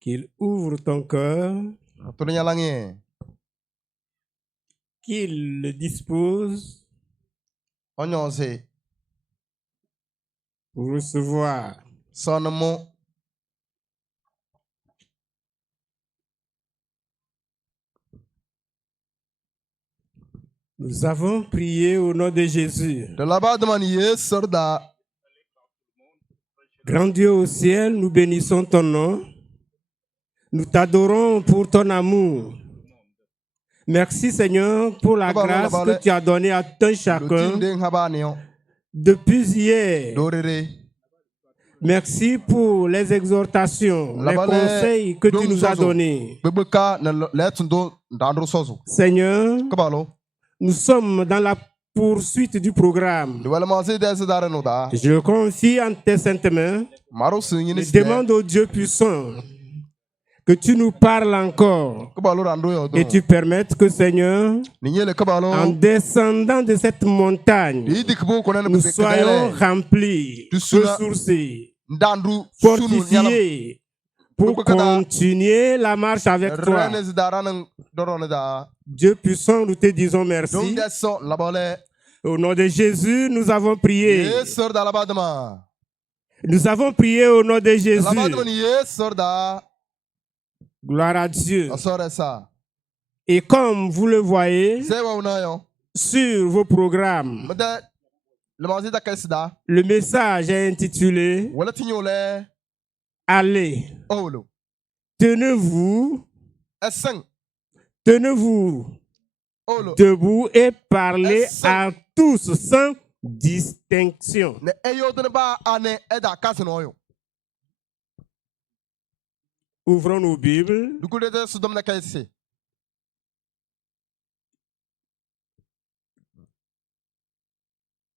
Qu'il ouvre ton cœur, qu'il le dispose pour recevoir. Nous avons prié au nom de Jésus. Grand Dieu au ciel, nous bénissons ton nom. Nous t'adorons pour ton amour. Merci Seigneur pour la grâce que tu as donnée à tout chacun depuis hier. Merci pour les exhortations, les conseils que tu nous as donnés. Seigneur, nous sommes dans la poursuite du programme. Je confie en tes saintes mains. Je demande au Dieu puissant que tu nous parles encore et tu permettes que, Seigneur, en descendant de cette montagne, nous soyons remplis, ressourcés, fortifiés pour continuer la marche avec toi. Dieu puissant, nous te disons merci. Au nom de Jésus, nous avons prié. Nous avons prié au nom de Jésus. Gloire à Dieu. Et comme vous le voyez sur vos programmes, le message est intitulé « Allez, tenez-vous debout et parlez à tous sans distinction. » Ouvrons nos Bibles.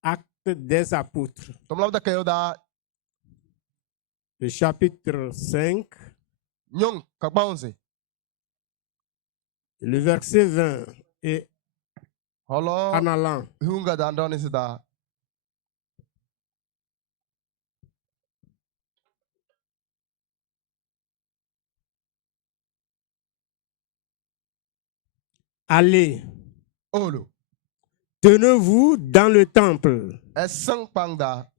Actes des Apôtres. Le chapitre 5. Le verset 20 et en allant. Allez, tenez-vous dans le temple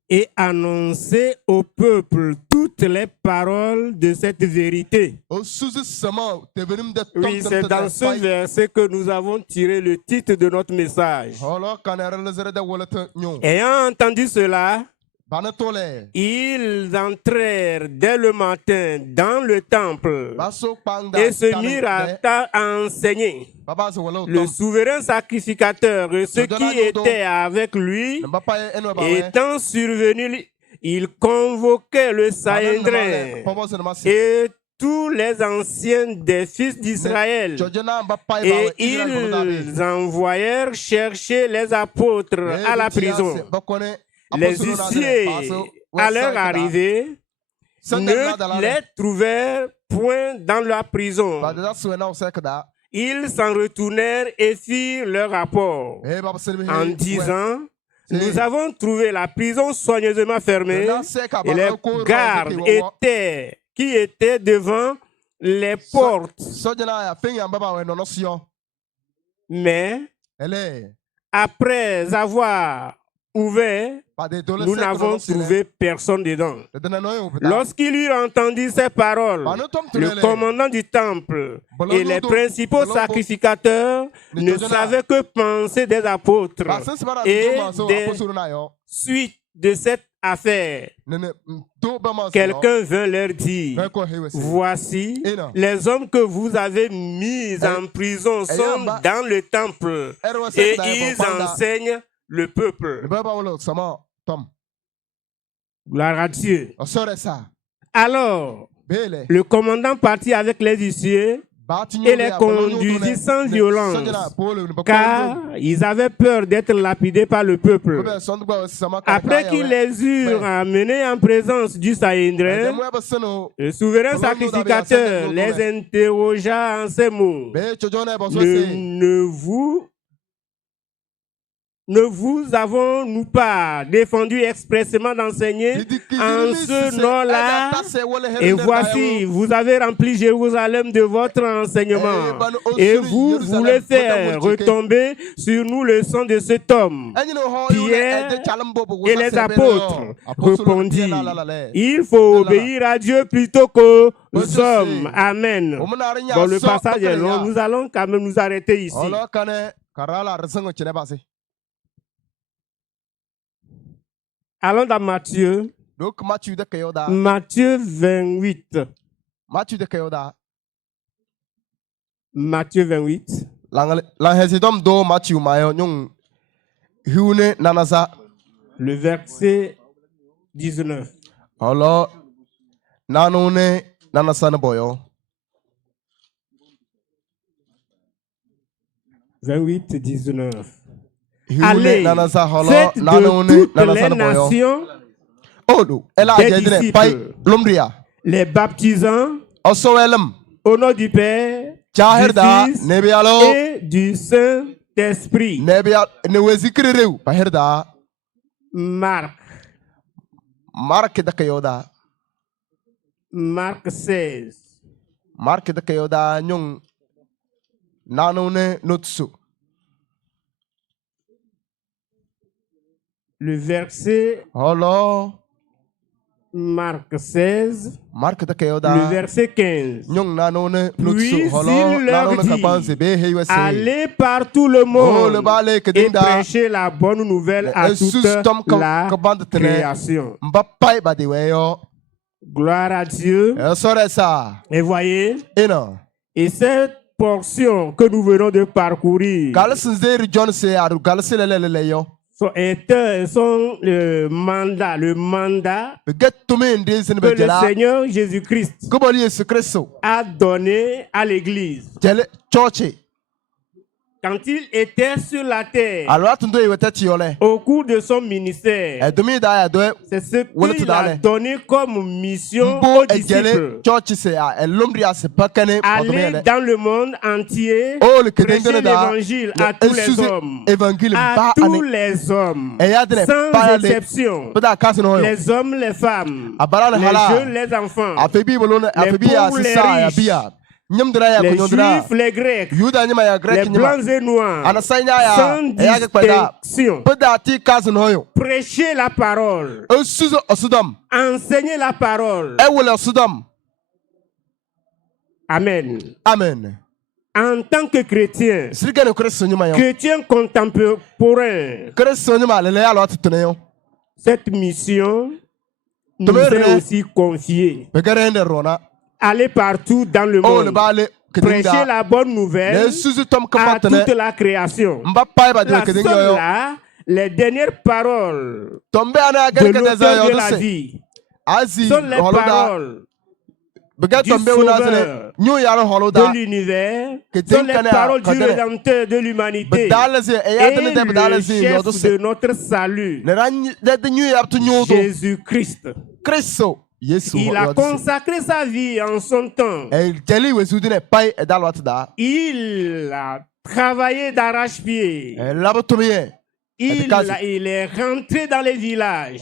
et annoncez au peuple toutes les paroles de cette vérité. Oui, c'est dans ce verset que nous avons tiré le titre de notre message. Ayant entendu cela, ils entrèrent dès le matin dans le temple et se mirent à enseigner. Le souverain sacrificateur et ceux qui étaient avec lui étant survenus, il convoquait le Sanhédrin et tous les anciens des fils d'Israël et ils envoyèrent chercher les apôtres à la prison. Les huissiers, à leur arrivée, ne les trouvèrent point dans la prison. Ils s'en retournèrent et firent leur rapport en disant: nous avons trouvé la prison soigneusement fermée et les gardes qui étaient devant les portes. Mais après avoir ouvert, nous n'avons trouvé personne dedans. Lorsqu'il eut entendu ces paroles, le commandant du temple et les principaux sacrificateurs ne savaient que penser des apôtres et des suites de cette affaire. Quelqu'un vint leur dire: voici, les hommes que vous avez mis en prison sont dans le temple et ils enseignent le peuple. Gloire à Dieu. Alors, le commandant partit avec les huissiers et les conduisit sans violence, car ils avaient peur d'être lapidés par le peuple. Après qu'ils les eurent amenés en présence du Sanhédrin, le souverain sacrificateur les interrogea en ces mots: ne vous ne vous avons-nous pas défendu expressément d'enseigner en ce nom-là? Et voici, vous avez rempli Jérusalem de votre enseignement. Et vous voulez faire retomber sur nous le sang de cet homme. Pierre et les apôtres répondirent, il faut obéir à Dieu plutôt qu'aux hommes. Amen. Bon, le passage est long, nous allons quand même nous arrêter ici. Allons dans Matthieu. Matthieu 28. Matthieu 28. Le verset 19. 28, 19. Allez, faites de toutes les nations des disciples, les baptisants au nom du Père, du Fils et du Saint-Esprit. Marc 16. Le verset Marc 16, le verset 15. Puis il leur dit, allez par tout le monde et prêchez la bonne nouvelle à toute la création. Gloire à Dieu. Et voyez, et cette portion que nous venons de parcourir sont le mandat que le Seigneur Jésus-Christ a donné à l'Église. Quand il était sur la terre, au cours de son ministère, c'est ce qu'il a donné comme mission aux disciples. Aller dans le monde entier, prêcher l'évangile à tous les hommes, sans exception, les hommes, les femmes, les jeunes, les enfants, les pauvres, les riches, les juifs, les grecs, les blancs et noirs, sans distinction. Prêcher la parole, enseigner la parole. Amen. Amen. En tant que chrétien, chrétien contemporain, cette mission nous est aussi confiée. Aller partout dans le monde, prêcher la bonne nouvelle à toute la création. La seule là, les dernières paroles de l'auteur de la vie sont les paroles du Sauveur de l'univers, sont les paroles du Rédempteur de l'humanité et le chef de notre salut, Jésus-Christ. Il a consacré sa vie en son temps. Il a travaillé d'arrache-pied. Il est rentré dans les villages.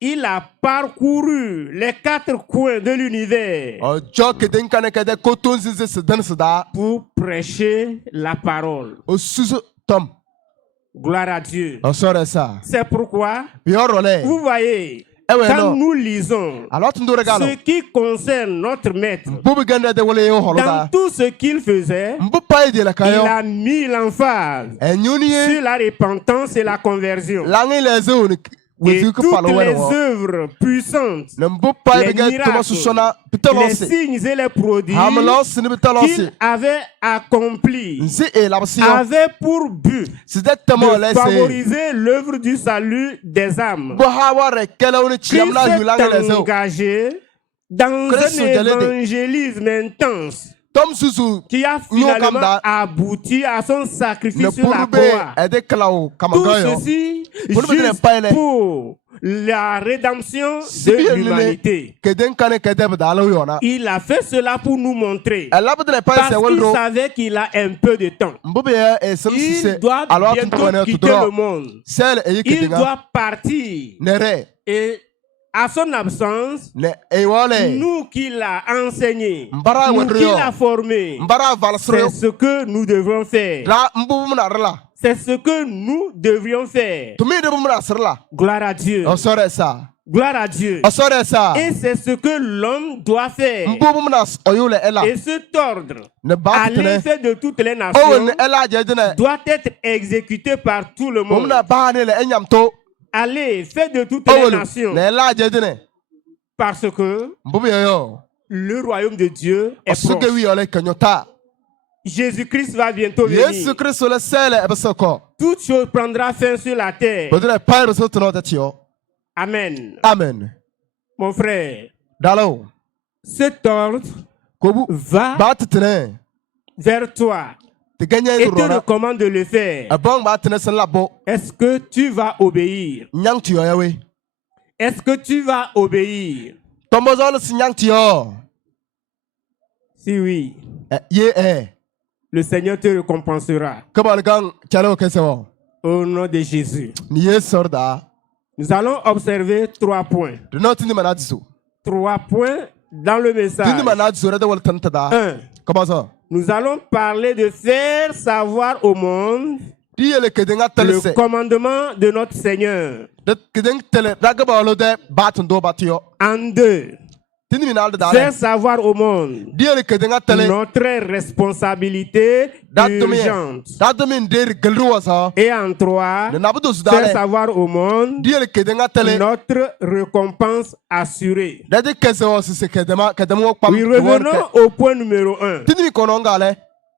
Il a parcouru les 4 coins de l'univers pour prêcher la parole. Gloire à Dieu. C'est pourquoi, vous voyez, quand nous lisons ce qui concerne notre maître, dans tout ce qu'il faisait, il a mis l'emphase sur la repentance et la conversion. Et toutes les œuvres puissantes, les miracles, les signes et les prodiges qu'il avait accomplis avaient pour but de favoriser l'œuvre du salut des âmes. Il s'est engagé dans un évangélisme intense qui a finalement abouti à son sacrifice sur la croix. Tout ceci juste pour la rédemption de l'humanité. Il a fait cela pour nous montrer. Parce qu'il savait qu'il a un peu de temps. Il doit bientôt quitter le monde. Il doit partir. Et à son absence, nous qui l'a enseigné, nous qui l'a formé, c'est ce que nous devrons faire. C'est ce que nous devrions faire. Gloire à Dieu. Gloire à Dieu. Et c'est ce que l'homme doit faire. Et cet ordre, à l'effet de toutes les nations, doit être exécuté par tout le monde. Allez, faites de toutes les nations. Parce que le royaume de Dieu est proche. Jésus-Christ va bientôt venir. Toute chose prendra fin sur la terre. Amen. Amen. Mon frère, cet ordre va vers toi et te recommande de le faire. Est-ce que tu vas obéir? Est-ce que tu vas obéir? Si oui, le Seigneur te récompensera. Au nom de Jésus. Nous allons observer 3 points. 3 points dans le message. 1. Nous allons parler de faire savoir au monde le commandement de notre Seigneur. En 2. Faire savoir au monde notre responsabilité urgente. Et en 3, faire savoir au monde notre récompense assurée. Oui, revenons au point numéro 1.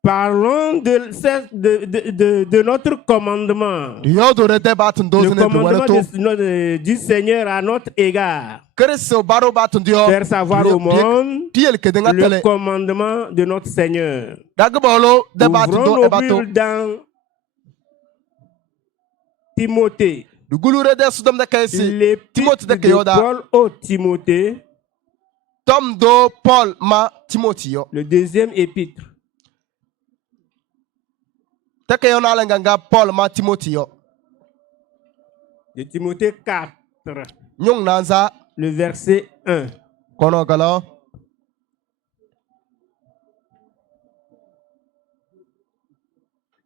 Parlons de notre commandement. Le commandement du Seigneur à notre égard. Faire savoir au monde le commandement de notre Seigneur. Ouvrons nos Bibles dans Timothée. L'épître de Paul au Timothée. Le deuxième épître. De Timothée 4. Le verset 1.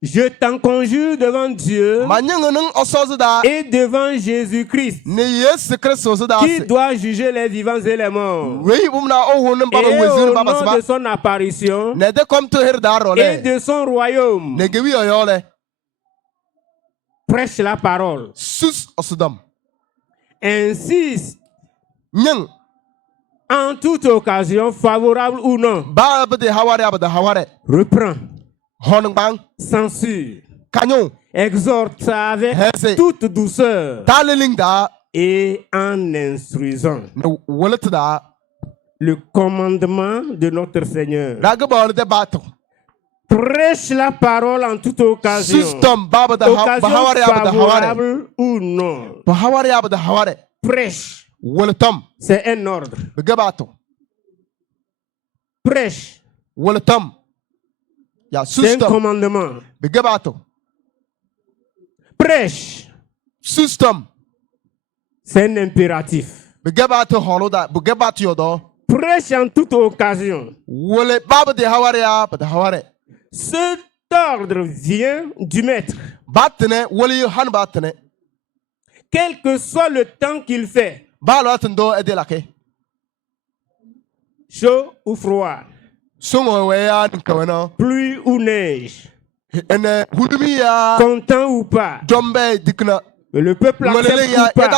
Je t'en conjure devant Dieu et devant Jésus-Christ qui doit juger les vivants et les morts. Et au nom de son apparition et de son royaume, prêche la parole. Insiste en toute occasion, favorable ou non. Reprends. Censure. Exhorte avec toute douceur et en instruisant. Le commandement de notre Seigneur. Prêche la parole en toute occasion. Occasion favorable ou non. Prêche. C'est un ordre. Prêche. C'est un commandement. Prêche. C'est un impératif. Prêche en toute occasion. Cet ordre vient du maître. Quel que soit le temps qu'il fait. Chaud ou froid. Pluie ou neige. Content ou pas. Le peuple accepte ou pas.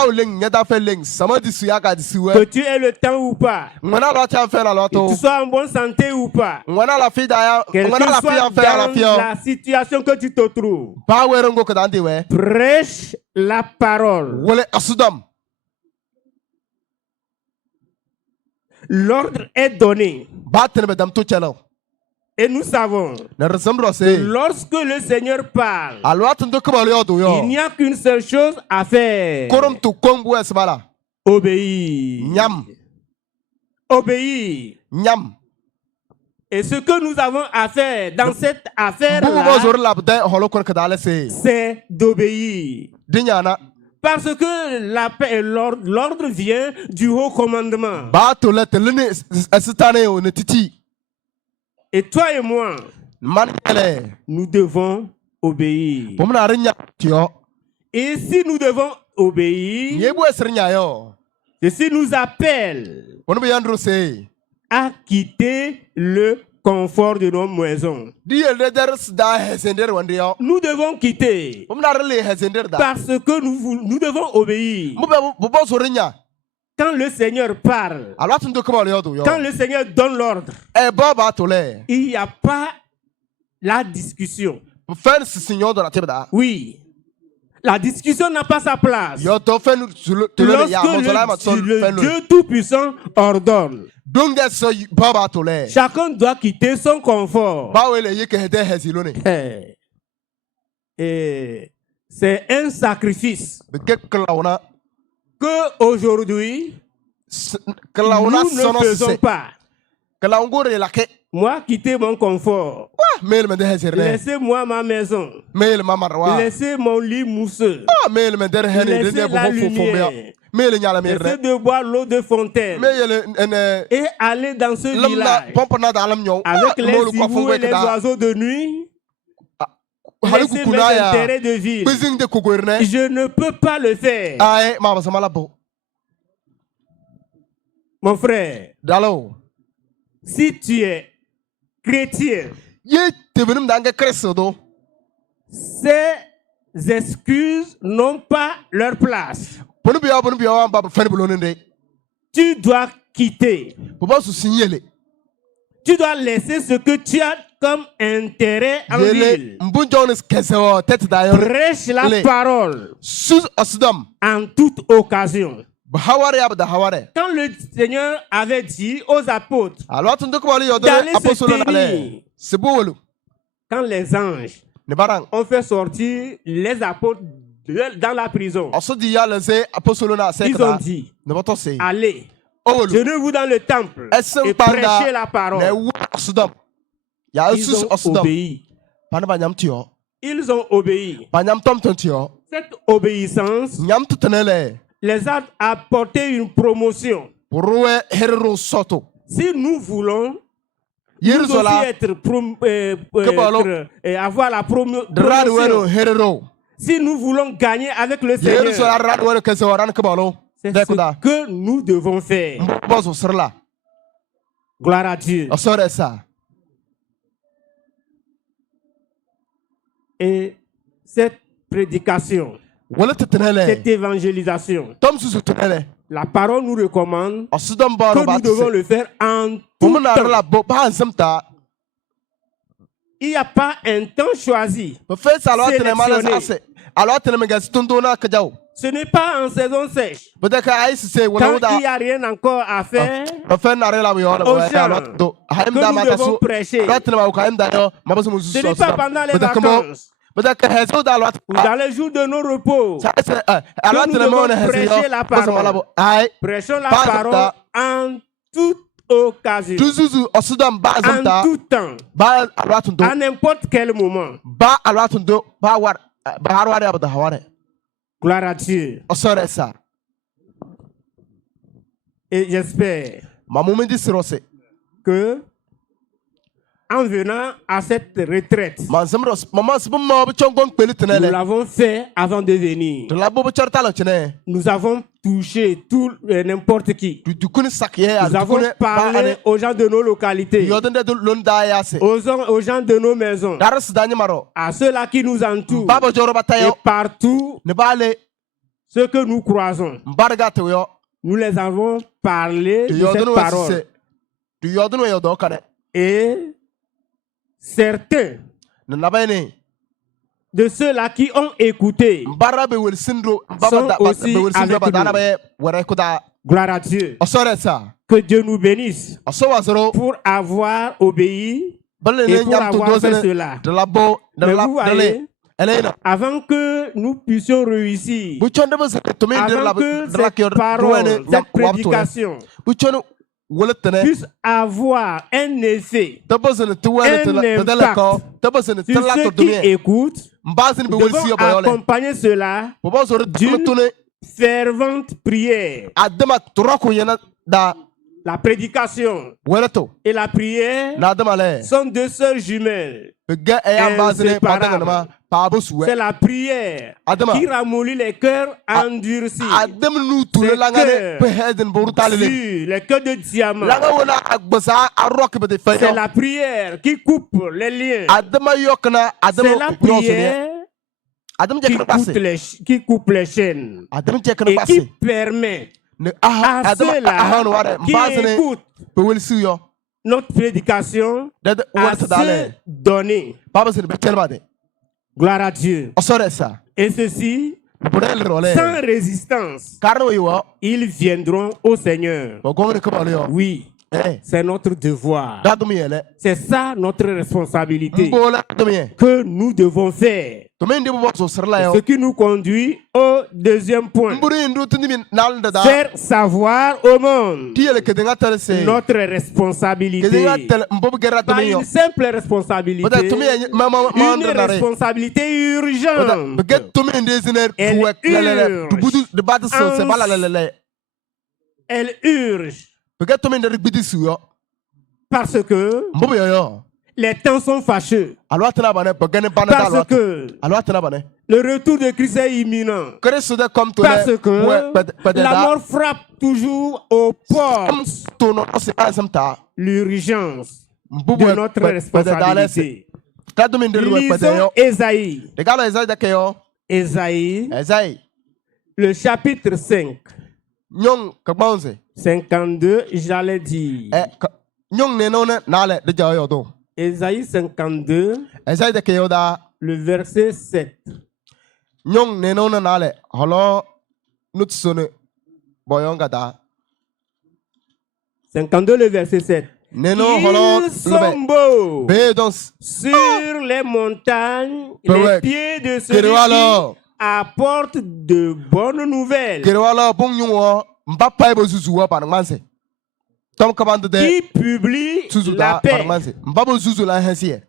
Que tu aies le temps ou pas. Que tu sois en bonne santé ou pas. Quelle que soit dans la situation que tu te trouves. Prêche la parole. L'ordre est donné. Et nous savons que lorsque le Seigneur parle, il n'y a qu'une seule chose à faire. Obéir. Obéir. Et ce que nous avons à faire dans cette affaire-là, c'est d'obéir. Parce que la paix et l'ordre vient du haut commandement. Et toi et moi, nous devons obéir. Et si nous devons obéir, ceci nous appelle à quitter le confort de nos maisons. Nous devons quitter parce que nous devons obéir. Quand le Seigneur parle, quand le Seigneur donne l'ordre, il n'y a pas la discussion. Oui. La discussion n'a pas sa place. Lorsque le Dieu Tout-Puissant ordonne, chacun doit quitter son confort. Et c'est un sacrifice que aujourd'hui nous ne faisons pas. Moi, quitter mon confort. Laissez-moi ma maison. Laissez mon lit mousseux. Laissez la lumière. Laissez de boire l'eau de fontaine. Et aller dans ce village avec les hibous et les oiseaux de nuit. Laissez mes intérêts de ville. Je ne peux pas le faire. Mon frère, si tu es chrétien, ces excuses n'ont pas leur place. Tu dois quitter. Tu dois laisser ce que tu as comme intérêt en ville. Prêche la parole en toute occasion. Quand le Seigneur avait dit aux apôtres d'aller se tenir, quand les anges ont fait sortir les apôtres dans la prison, ils ont dit, allez, tenez-vous dans le temple et prêchez la parole. Ils ont obéi. Ils ont obéi. Cette obéissance les a apporté une promotion. Si nous voulons nous aussi avoir la promotion, si nous voulons gagner avec le Seigneur, c'est ce que nous devons faire. Gloire à Dieu. Et cette prédication, cette évangélisation, la parole nous recommande que nous devons le faire en tout temps. Il n'y a pas un temps choisi. Ce n'est pas en saison sèche. Quand il n'y a rien encore à faire, aux gens que nous devons prêcher. Ce n'est pas pendant les vacances ou dans les jours de nos repos que nous devons prêcher la parole. Prêchons la parole en toute occasion, en tout temps, à n'importe quel moment. Gloire à Dieu. Et j'espère que en venant à cette retraite, nous l'avons fait avant de venir. Nous avons touché tout n'importe qui. Nous avons parlé aux gens de nos localités, aux gens de nos maisons, à ceux-là qui nous entourent et partout ceux que nous croisons. Nous les avons parlé de cette parole. Et certains de ceux-là qui ont écouté sont aussi avec nous. Gloire à Dieu. Que Dieu nous bénisse pour avoir obéi Et pour avoir fait cela, mais vous voyez, avant que nous puissions réussir, avant que cette parole, cette prédication puisse avoir un effet, un impact sur ceux qui écoutent, nous devons accompagner cela d'une fervente prière. La prédication et la prière sont deux sœurs jumelles inséparables. C'est la prière qui ramollit les cœurs endurcis. Les cœurs de diamant. C'est la prière qui coupe les liens. C'est la prière qui coupe les chaînes et qui permet à ceux-là qui écoutent notre prédication à se donner. Gloire à Dieu. Et ceci, sans résistance, ils viendront au Seigneur. Oui, c'est notre devoir. C'est ça notre responsabilité que nous devons faire. Ce qui nous conduit au deuxième point. Faire savoir au monde notre responsabilité. Pas une simple responsabilité, une responsabilité urgente. Elle urge. Parce que les temps sont fâcheux. Parce que le retour de Christ est imminent. Parce que la mort frappe toujours aux portes. L'urgence de notre responsabilité. Lisons Ésaïe. Ésaïe, le chapitre 5. 52, j'allais dire. Ésaïe 52, le verset 7. 52, le verset 7. Ils sont beaux sur les montagnes, les pieds de celui qui apporte de bonnes nouvelles, qui publie la paix,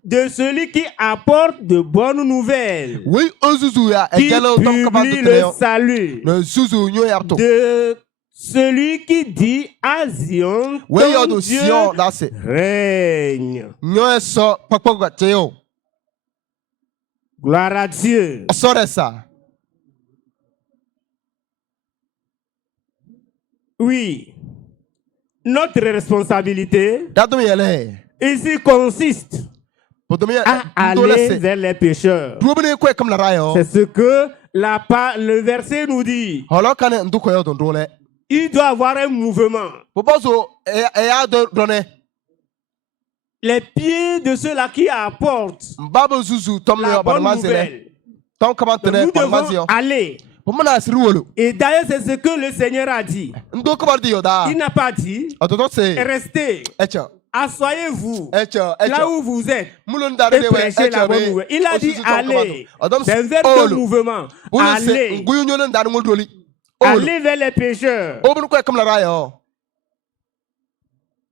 de celui qui apporte de bonnes nouvelles, qui publie le salut, de celui qui dit à Zion, ton Dieu règne. Gloire à Dieu. Oui, notre responsabilité ici consiste à aller vers les pécheurs. C'est ce que le verset nous dit. Il doit avoir un mouvement. Les pieds de ceux-là qui apportent la bonne nouvelle. Nous devons aller. Et d'ailleurs, c'est ce que le Seigneur a dit. Il n'a pas dit restez, asseyez-vous là où vous êtes et prêchez la bonne nouvelle. Il a dit allez. C'est un verbe de mouvement. Allez. Allez vers les pécheurs.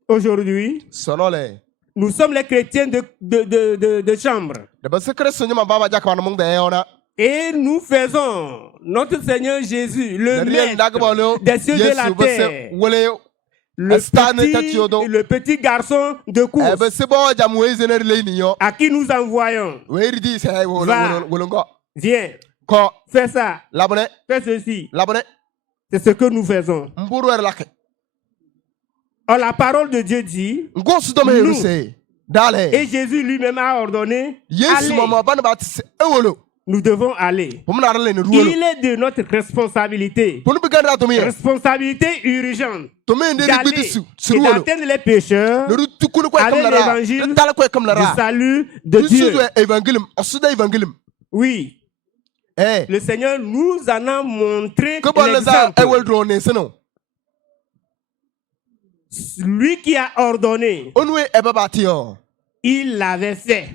Aujourd'hui, nous sommes les chrétiens de chambre. Et nous faisons notre Seigneur Jésus, le maître des cieux et de la terre, le petit garçon de course à qui nous envoyons. Va, viens, fais ça, fais ceci. C'est ce que nous faisons. Or, la parole de Dieu dit, et Jésus lui-même a ordonné, allez. Nous devons aller. Il est de notre responsabilité, responsabilité urgente, d'aller et d'atteindre les pécheurs avec l'évangile du salut de Dieu. Oui. Le Seigneur nous en a montré l'exemple. Lui qui a ordonné il l'avait fait.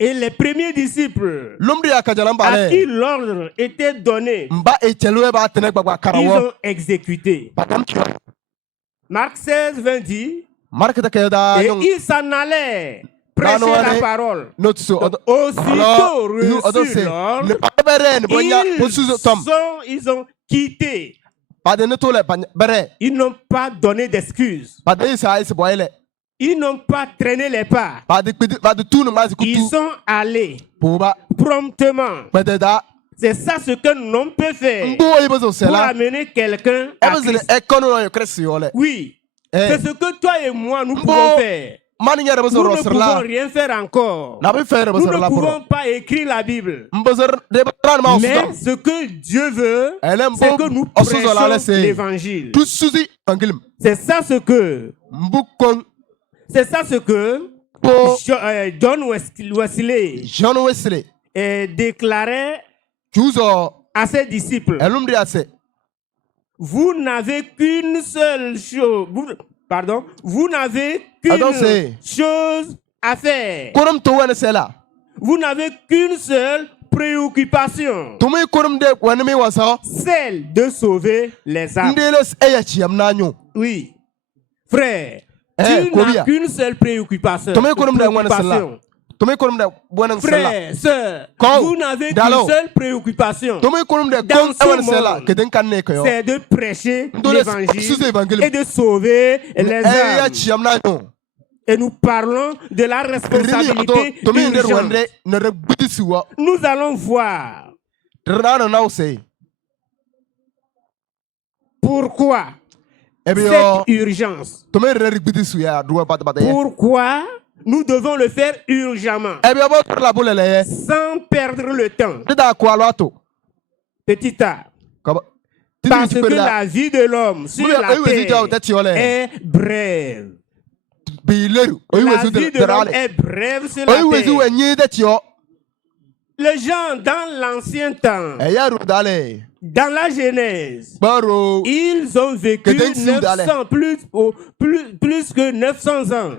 Et les premiers disciples à qui l'ordre était donné, ils ont exécuté. Marc 16, 20 dit, et il s'en allait prêcher la parole. Aussitôt reçu l'ordre, ils ont quitté. Ils n'ont pas donné d'excuses. Ils n'ont pas traîné les pas. Ils sont allés promptement. C'est ça ce que l'on peut faire pour amener quelqu'un à Christ. Oui, c'est ce que toi et moi nous pouvons faire. Nous ne pouvons rien faire encore. Nous ne pouvons pas écrire la Bible. Mais ce que Dieu veut, c'est que nous prêchons l'évangile. C'est ça ce que John Wesley déclarait à ses disciples. Vous n'avez qu'une seule chose. Vous n'avez qu'une chose à faire. Vous n'avez qu'une seule préoccupation. Celle de sauver les âmes. Oui. Frère, tu n'as qu'une seule préoccupation. Frère, sœur, vous n'avez qu'une seule préoccupation dans ce monde, c'est de prêcher l'évangile et de sauver les âmes. Et nous parlons de la responsabilité urgente. Nous allons voir pourquoi cette urgence. Pourquoi nous devons le faire urgemment, sans perdre le temps. Petit A. Parce que la vie de l'homme sur la terre est brève. La vie de l'homme est brève sur la terre. Les gens dans l'ancien temps, dans la Genèse, ils ont vécu 900, plus que 900 ans.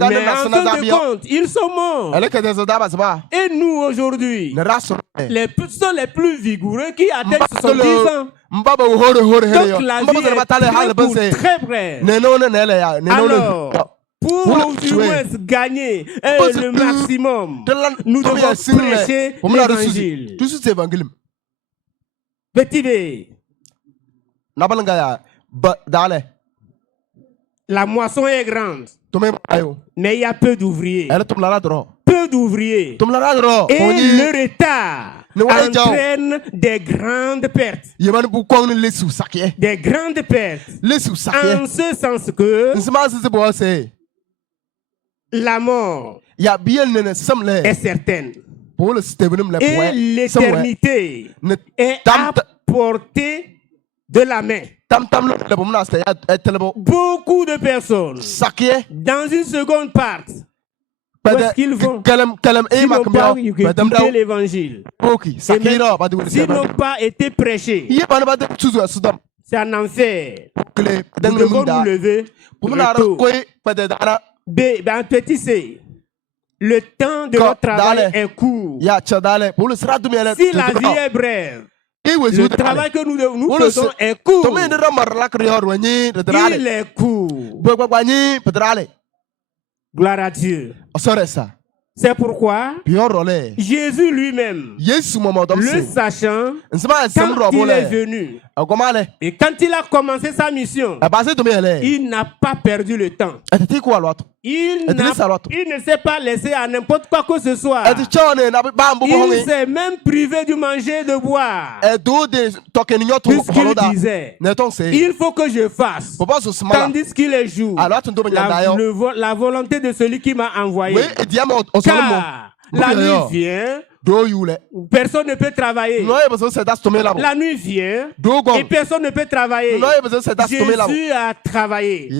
Mais en fin de compte, ils sont morts. Et nous aujourd'hui, sont les plus vigoureux qui atteignent 70 ans. Donc la vie est très brève. Alors, pour au moins gagner le maximum, nous devons prêcher l'évangile. Petit B. La moisson est grande, mais il y a peu d'ouvriers. Peu d'ouvriers. Et le retard entraîne des grandes pertes. Des grandes pertes. En ce sens que la mort est certaine. Et l'éternité est à portée de la main. Beaucoup de personnes, dans une seconde partie, où est-ce qu'ils vont? Ils n'ont pas écouté l'évangile. S'ils n'ont pas été prêchés, c'est un enfer. Nous devons nous lever B, petit C. Le temps de notre travail est court. Si la vie est brève, le travail que nous faisons est court. Il est court. Gloire à Dieu. C'est pourquoi Jésus lui-même, le sachant, quand il est venu, et quand il a commencé sa mission, il n'a pas perdu le temps. Il ne s'est pas laissé à n'importe quoi que ce soit. Il s'est même privé de manger et de boire. Puisqu'il disait, il faut que je fasse, tandis qu'il est jour, la volonté de celui qui m'a envoyé. Car la nuit vient, personne ne peut travailler. La nuit vient et personne ne peut travailler. Jésus a travaillé.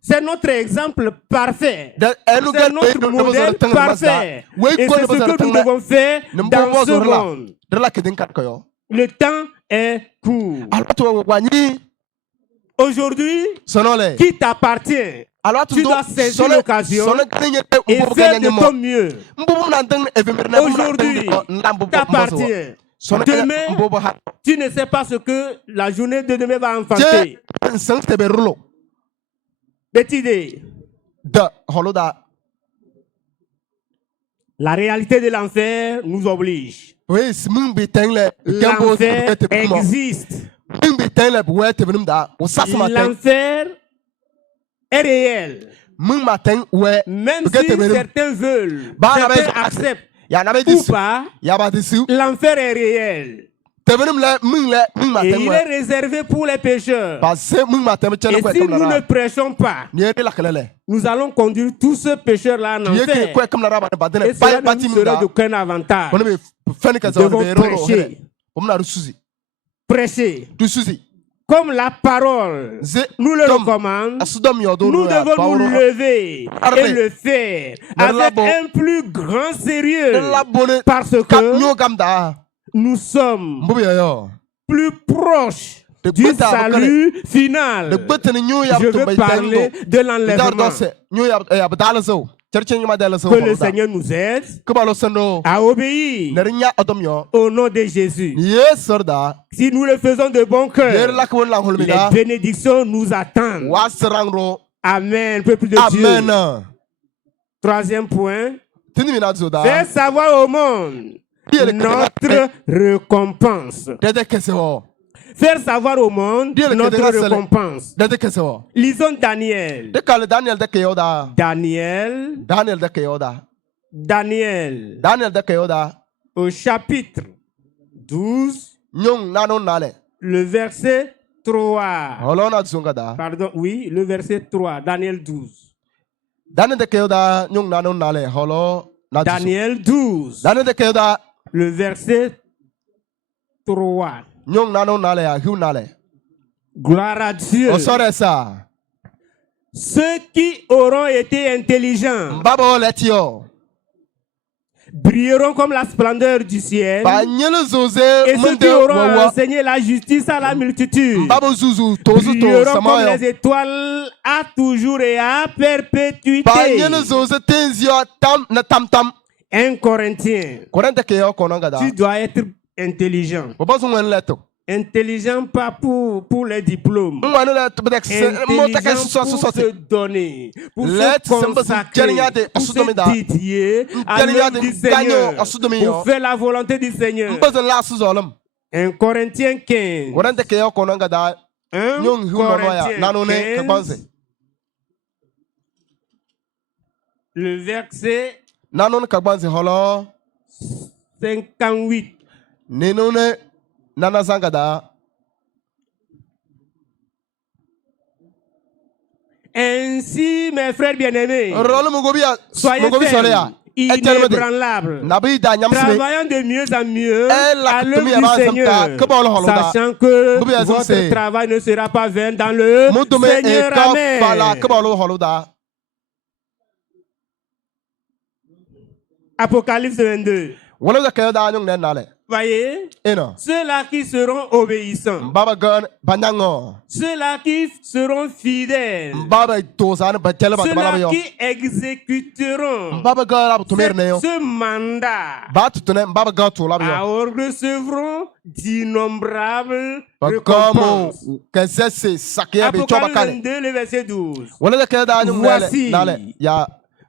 C'est notre exemple parfait. C'est notre modèle parfait. Et c'est ce que nous devons faire dans ce monde. Le temps est court. Aujourd'hui, qui t'appartient Alors tu dois saisir l'occasion et faire de ton mieux. Aujourd'hui, t'appartient. Demain, tu ne sais pas ce que la journée de demain va enfanter. Petite idée. La réalité de l'enfer nous oblige. L'enfer existe. L'enfer est réel. Même si certains veulent, certains acceptent ou pas, l'enfer est réel. Et il est réservé pour les pécheurs. Et si nous ne prêchons pas, nous allons conduire tous ces pécheurs-là en enfer. Et cela ne nous sera d'aucun avantage. Nous devons prêcher. Prêcher. Comme la parole nous le recommande, nous devons nous lever et le faire avec un plus grand sérieux parce que nous sommes plus proches du salut final. Je veux parler de l'enlèvement. Que le Seigneur nous aide à obéir au nom de Jésus. Si nous le faisons de bon cœur, les bénédictions nous attendent. Amen, peuple de Dieu. Troisième point, faire savoir au monde notre récompense. Faire savoir au monde notre récompense. Lisons Daniel. Daniel au chapitre 12, le verset 3. Pardon, oui, le verset 3. Daniel 12. Daniel 12, le verset 3. Gloire à Dieu. Ceux qui auront été intelligents brilleront comme la splendeur du ciel. Et ceux qui auront enseigné la justice à la multitude brilleront comme les étoiles à toujours et à perpétuité. 1 Corinthiens. Tu dois être intelligent. Intelligent pas pour les diplômes. Intelligent pour se donner, pour se consacrer, pour se dédier à l'œuvre du Seigneur, pour faire la volonté du Seigneur. 1 Corinthiens 15. 1 Corinthiens 15. Le verset 58. Ainsi, mes frères bien-aimés, soyez fermes, inébranlables, travaillant de mieux en mieux à l'œuvre du Seigneur, sachant que votre travail ne sera pas vain dans le Seigneur. Amen. Apocalypse 22. Voyez, ceux-là qui seront obéissants, ceux-là qui seront fidèles, ceux-là qui exécuteront ce mandat, recevront d'innombrables récompenses. Apocalypse 22, le verset 12.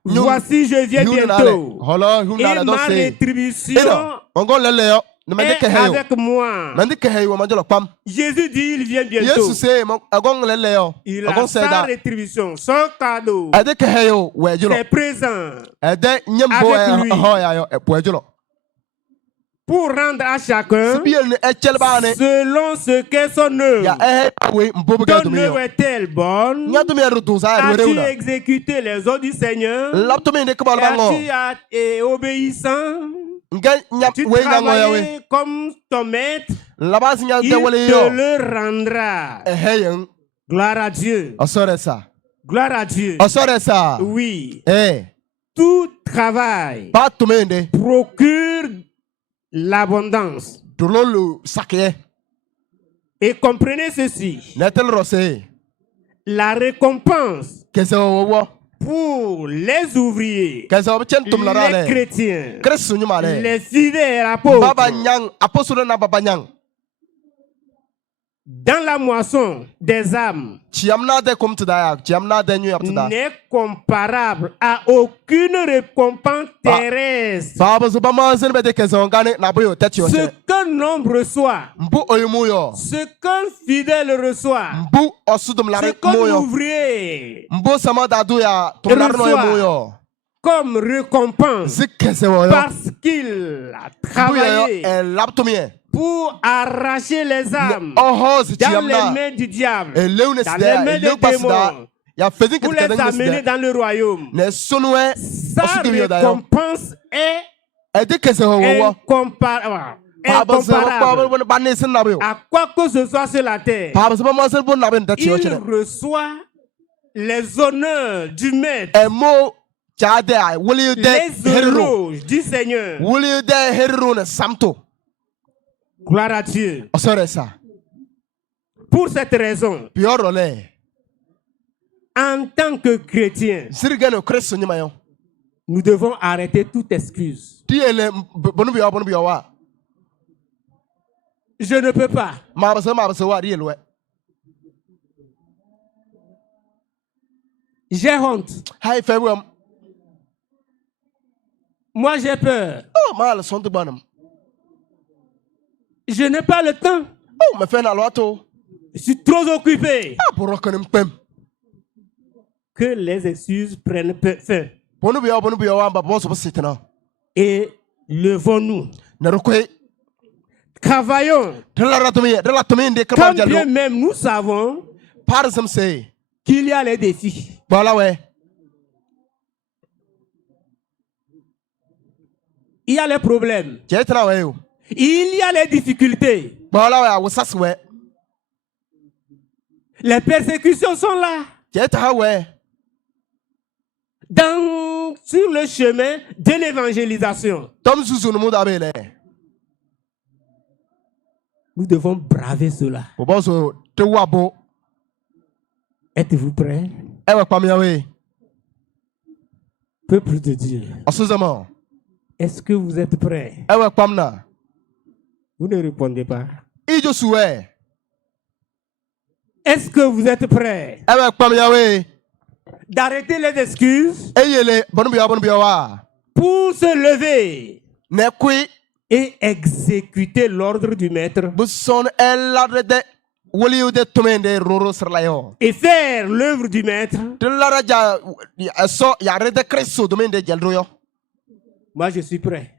Voici, je viens bientôt, et ma rétribution est avec moi. Jésus dit, il vient bientôt. Il a sa rétribution, son cadeau, ses présents avec lui, pour rendre à chacun selon ce qu'est son œuvre. Ton œuvre est-elle bonne? As-tu exécuté les ordres du Seigneur? Es-tu obéissant? Tu travailles comme ton maître, il te le rendra. Gloire à Dieu. Gloire à Dieu. Oui. Tout travail procure l'abondance. Et comprenez ceci. la récompense pour les ouvriers, les chrétiens, les fidèles apôtres, dans la moisson des âmes, n'est comparable à aucune récompense terrestre. Ce qu'un homme reçoit, ce qu'un fidèle reçoit, ce qu'un ouvrier reçoit comme récompense parce qu'il a travaillé pour arracher les âmes dans les mains du diable, dans les mains des démons, pour les amener dans le royaume. Sa récompense est incomparable à quoi que ce soit sur la terre. Il reçoit les honneurs du maître, les éloges du Seigneur. Gloire à Dieu. Pour cette raison, en tant que chrétiens, nous devons arrêter toute excuse. Je ne peux pas. J'ai honte. Moi, j'ai peur. Je n'ai pas le temps. Je suis trop occupé. Que les excuses prennent fin. Et levons-nous. Travaillons. Quand bien même nous savons qu'il y a les défis. Il y a les problèmes. Il y a les difficultés. Les persécutions sont là. Sur le chemin de l'évangélisation. Nous devons braver cela. Êtes-vous prêts? Peuple de Dieu. Est-ce que vous êtes prêts? Vous ne répondez pas. Est-ce que vous êtes prêts d'arrêter les excuses pour se lever et exécuter l'ordre du maître et faire l'œuvre du maître? Moi, je suis prêt.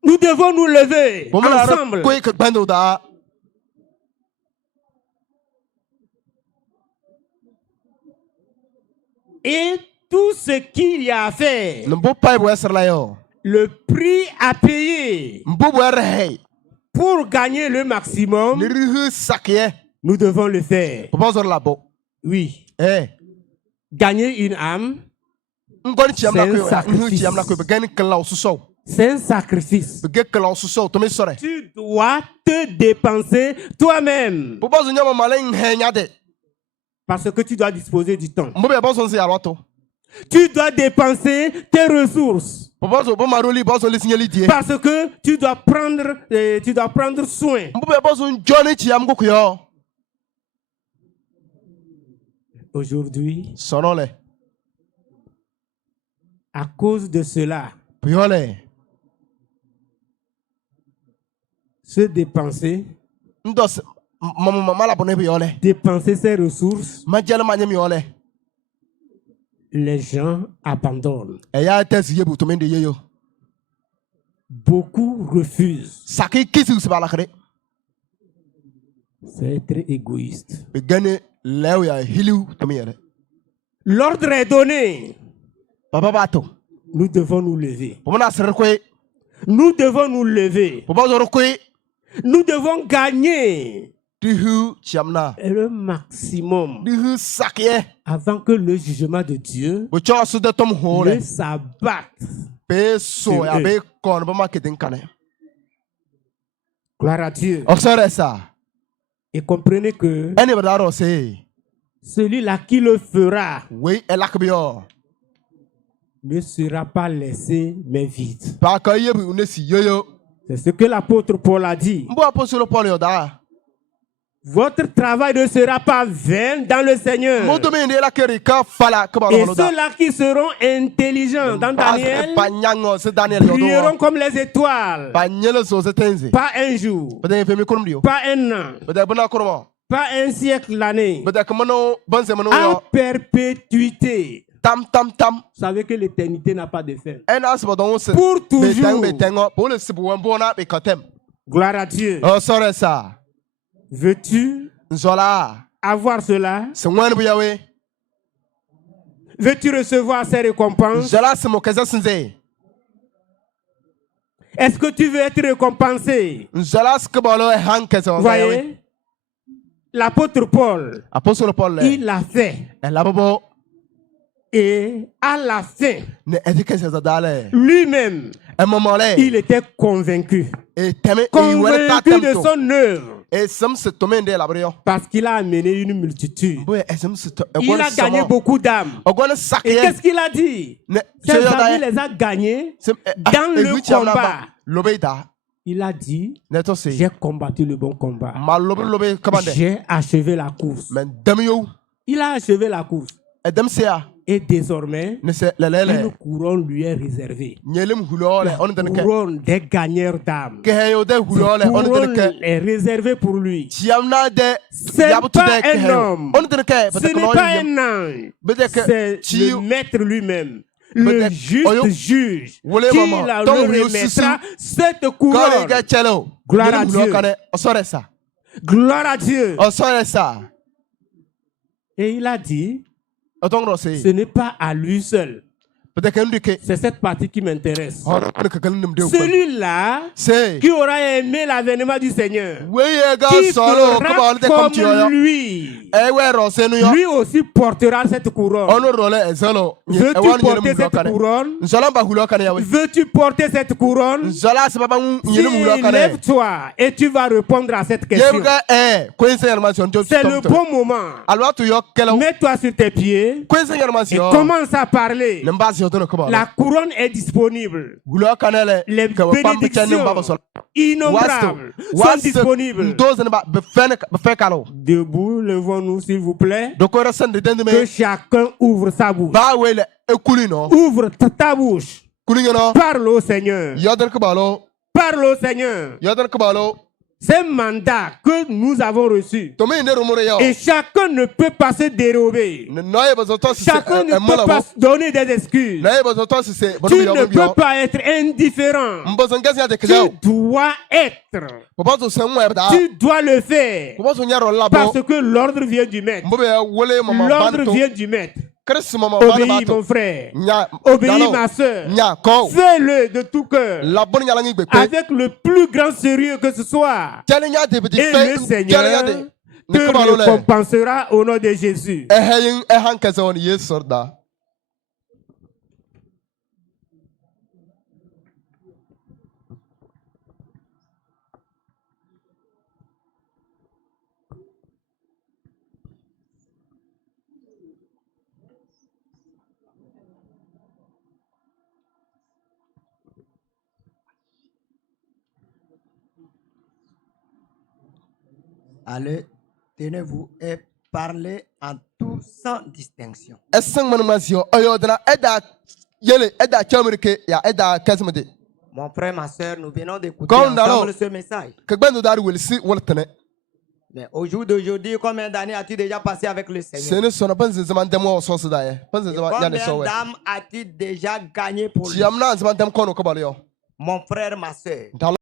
Nous devons nous lever ensemble. Et tout ce qu'il y a à faire, le prix à payer pour gagner le maximum, nous devons le faire. Oui. Gagner une âme, c'est un sacrifice. Tu dois te dépenser toi-même. Parce que tu dois disposer du temps. Tu dois dépenser tes ressources. Parce que tu dois prendre soin. Aujourd'hui, à cause de cela, se dépenser ses ressources, les gens abandonnent. Beaucoup refusent. C'est être égoïste. L'ordre est donné. Nous devons nous lever. Nous devons nous lever. Nous devons gagner le maximum avant que le jugement de Dieu ne s'abatte sur eux. Gloire à Dieu. Et comprenez que celui-là qui le fera ne sera pas laissé mais vide. C'est ce que l'apôtre Paul a dit. Votre travail ne sera pas vain dans le Seigneur. Et ceux-là qui seront intelligents dans Daniel brilleront comme les étoiles. Pas un jour, pas un an, pas un siècle d'années, en perpétuité. Vous savez que l'éternité n'a pas de fin. Pour toujours. Gloire à Dieu. Veux-tu avoir cela? Veux-tu recevoir ces récompenses? Est-ce que tu veux être récompensé? Voyez, l'apôtre Paul, il l'a fait. Et à la fin, lui-même, il était convaincu. Convaincu de son œuvre. Parce qu'il a amené une multitude. Il a gagné beaucoup d'âmes. Et qu'est-ce qu'il a dit? Ses amis les a gagnés dans le combat. Il a dit, j'ai combattu le bon combat. J'ai achevé la course. Il a achevé la course. Et désormais, une couronne lui est réservée. La couronne des gagneurs d'âmes. Cette couronne est réservée pour lui. Ce n'est pas un homme. Ce n'est pas un ange. C'est le maître lui-même. Le juste juge qui la remettra cette couronne. Gloire à Dieu. Gloire à Dieu. Et il a dit, ce n'est pas à lui seul. C'est cette partie qui m'intéresse. Celui-là qui aura aimé l'avènement du Seigneur, qui fera comme lui, lui aussi portera cette couronne. Veux-tu porter cette couronne? Veux-tu porter cette couronne? Lève-toi et tu vas répondre à cette question. C'est le bon moment. Mets-toi sur tes pieds et commence à parler. La couronne est disponible. Les bénédictions innombrables sont disponibles. Debout, levons-nous s'il vous plaît. Que chacun ouvre sa bouche. Ouvre ta bouche. Parle au Seigneur. Parle au Seigneur. C'est un mandat que nous avons reçu. Et chacun ne peut pas se dérober. Chacun ne peut pas donner des excuses. Tu ne peux pas être indifférent. Tu dois être. Tu dois le faire. Parce que l'ordre vient du maître. L'ordre vient du maître. Obéis mon frère, obéis ma soeur, fais-le de tout cœur, avec le plus grand sérieux que ce soit, et le Seigneur te récompensera au nom de Jésus. Allez, tenez-vous et parlez en tout sans distinction. Mon frère, ma soeur, nous venons d'écouter ensemble ce message. Mais au jour d'aujourd'hui, combien d'années as-tu déjà passé avec le Seigneur? Combien d'âmes as-tu déjà gagné pour lui? Mon frère, ma soeur.